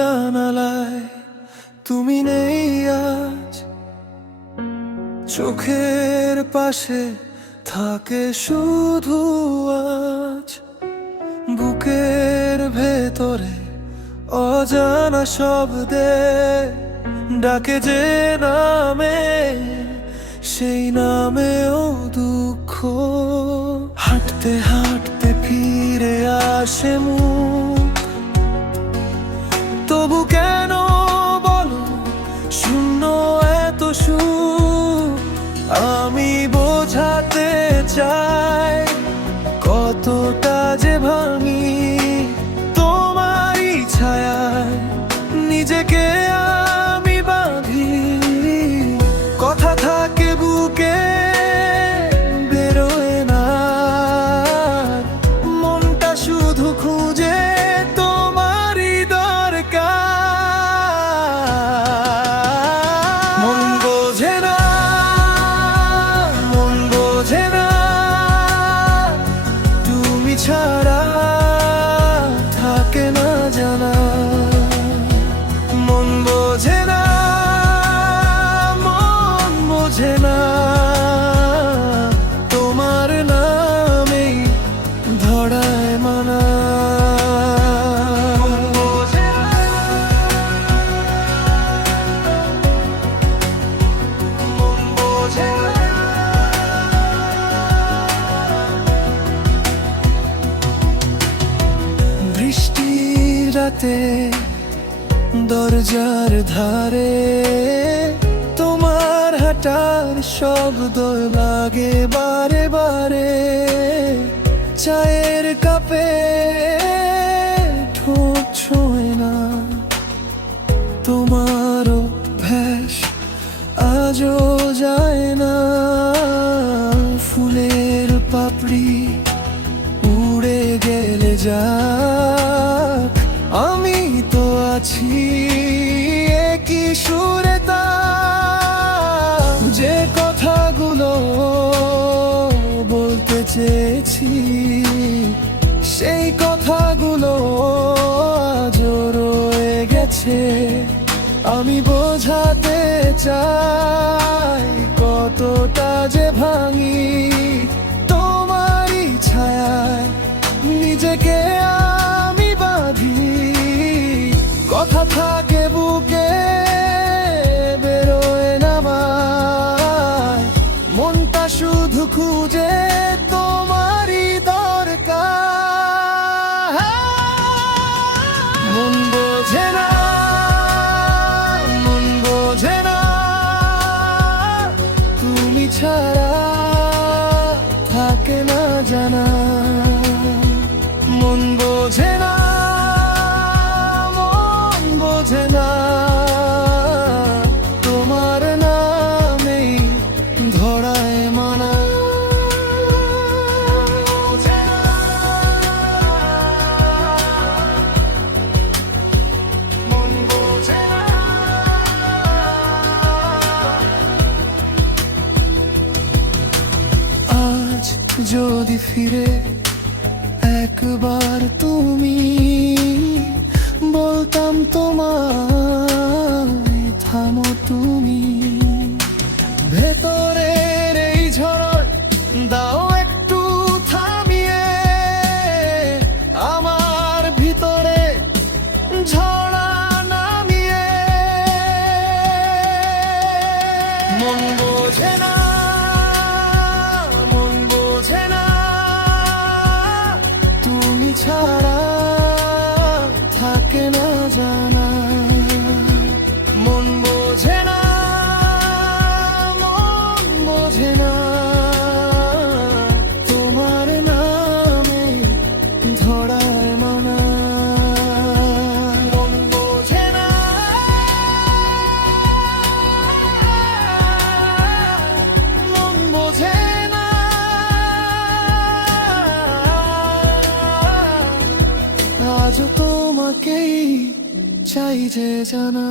জানালায় তুমি নেই আজ, চোখের পাশে থাকে শুধু আজ। বুকের ভেতরে অজানা শব্দে ডাকে যে নামে, সেই নামেও দুঃখ। হাঁটতে হাঁটতে ফিরে আসে মুখ, তবু কেন বলো শূন্য এত সুখ। আমি বোঝাতে চাই কতটা যে ভাঙি তোমারই ছায়ায় নিজেকে আমি বাঁধি। কথা থাকে বুকে বেরোয় না, মনটা শুধু খুঁজে তোমারই দরকার। মন বোঝে না, মন বোঝে না, তুমি ছাড়া থাকে না জানা। মন বোঝে না, মন বোঝে না, তোমার নামেই ধরায় মানা। মন বোঝে না, মন বোঝে না। বৃষ্টির রাতে দরজার ধারে তোমার হাঁটার শব্দ লাগে বারে বারে। চায়ের কাপে ঠোঁট ছোঁয় না তোমার অভ্যাস আজও যায় না। ফুলের পাপড়ি উড়ে গেলে যাক, আমি তো আছি একই সুরে তার। যে কথাগুলো বলতে চেয়েছি সেই কথাগুলো আজও রয়ে গেছে। আমি বোঝাতে চাই কতটা যে ভাঙি তোমারই ছায়ায় নিজেকে আমি বাঁধি। কথা থাকে বুকে বেরোয় না মায়, মনটা শুধু খুঁজে তোমারই দরকার। মন বোঝে না, মন বোঝে না, তুমি ছাড়া থাকে না জানা। মন বোঝে না, মন বোঝে না, তোমার নামেই ধরায় মানা। মন বোঝে না। আজ যদি ফিরে একবার তুমি বলতাম তোমায় থামো তুমি। ভেতরের এই ঝড় দাও একটু থামিয়ে, আমার ভিতরে ঝড়া নামিয়ে। মন বোঝে না, মন বোঝে না, তুমি ছাড়া থাকে না জানা। মন বোঝে না, মন বোঝে না, তোমার নামে ধরায় মানা। মন বোঝে না, মন বোঝে না, আজও তোমাকেই চাই যে জানা।